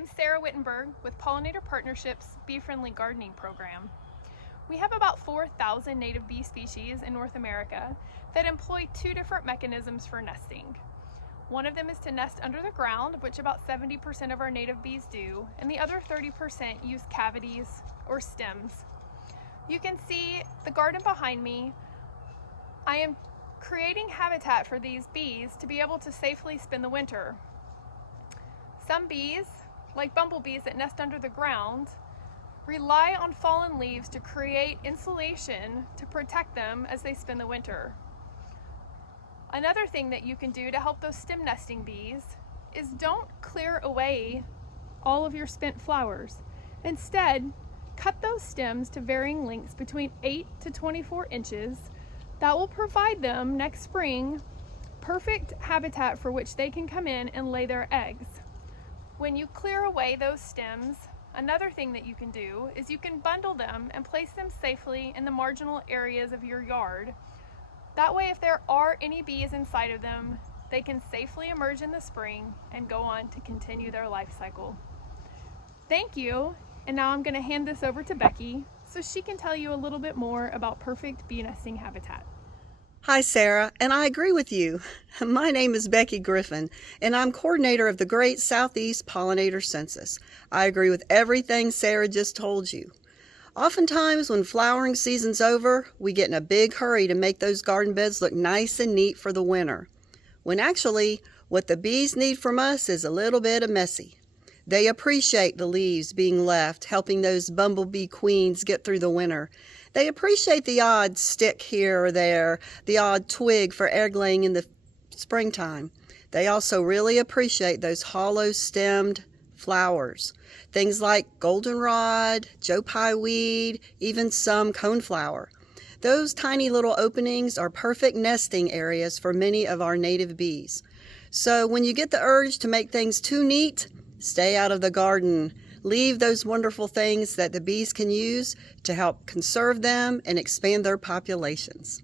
I'm Sara Whittenberg with Pollinator Partnership's Bee-Friendly Gardening Program. We have about 4,000 native bee species in North America that employ two different mechanisms for nesting. One of them is to nest under the ground, which about 70% of our native bees do, and the other 30% use cavities or stems. You can see the garden behind me. I am creating habitat for these bees to be able to safely spend the winter. Some bees, like bumblebees that nest under the ground, rely on fallen leaves to create insulation to protect them as they spend the winter. Another thing that you can do to help those stem nesting bees is don't clear away all of your spent flowers. Instead, cut those stems to varying lengths between 8 to 24 inches. That will provide them next spring perfect habitat for which they can come in and lay their eggs. When you clear away those stems, another thing that you can do is you can bundle them and place them safely in the marginal areas of your yard. That way, if there are any bees inside of them, they can safely emerge in the spring and go on to continue their life cycle. Thank you, and now I'm going to hand this over to Becky so she can tell you a little bit more about perfect bee nesting habitat. Hi, Sarah, and I agree with you. My name is Becky Griffin, and I'm coordinator of the Great Southeast Pollinator Census. I agree with everything Sarah just told you. Oftentimes, when flowering season's over, we get in a big hurry to make those garden beds look nice and neat for the winter, when actually, what the bees need from us is a little bit of messy. They appreciate the leaves being left, helping those bumblebee queens get through the winter. They appreciate the odd stick here or there, the odd twig for egg laying in the springtime. They also really appreciate those hollow-stemmed flowers. Things like goldenrod, Joe Pye weed, even some coneflower. Those tiny little openings are perfect nesting areas for many of our native bees. So when you get the urge to make things too neat, stay out of the garden. Leave those wonderful things that the bees can use to help conserve them and expand their populations.